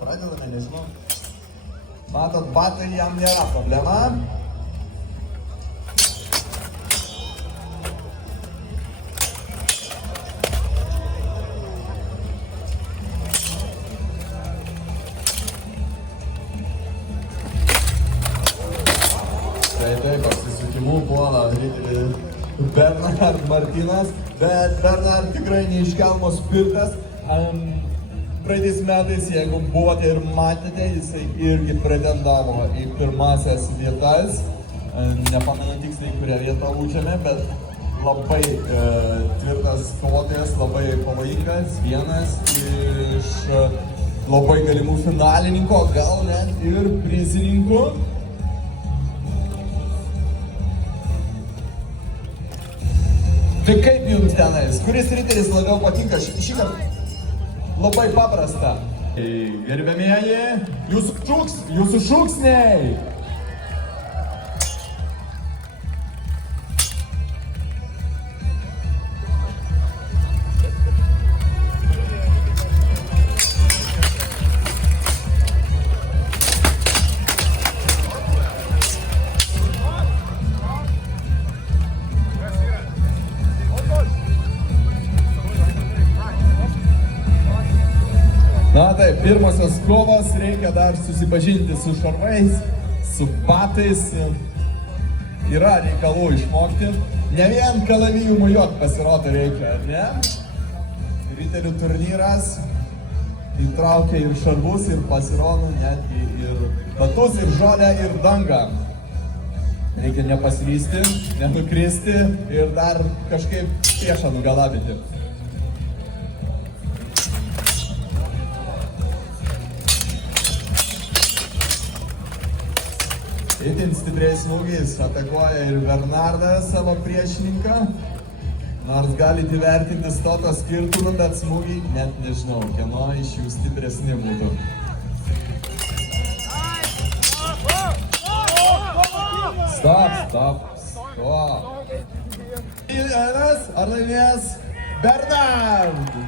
pradedame, nežinau. Matot, batai jam nėra problema. Taip, apsisukimų puola Bernard Martynas, bet Bernard tikrai neiškelmo spirtas. Praeitais metais, jeigu buvote ir matėte, jisai irgi pretendavo į pirmasias vietas. Nepamenu tiksliai, kurią vietą užėmė, bet labai tvirtas kovotojas, labai pavojingas, vienas iš labai galimų finalininko, gal net ir prizininkų. Tai kaip jums tenais? Kuris riteris labiau patinka? Šį kartą labai paprasta. Gerbėmieji, jūsų šūksniai! Na taip, pirmosios kovos, reikia dar susipažinti su šarvais, su batais. Yra reikalų išmokti. Ne vien kalavijų mojuot pasirodo reikia, ne? Riterių turnyras įtraukia ir šarvus, ir pasirodo netgi ir batus, ir žolę, ir dangą. Reikia nepasivysti, nenukristi ir dar kažkaip priešą nugalabinti. Itin stipriais smūgiais atakuoja ir Bernardas savo priešininką. Nors galite įvertinti stotą skirtumą, bet smūgiai net nežinau, kieno iš jų stipresni būtų. Stop. Ar laimės Bernard?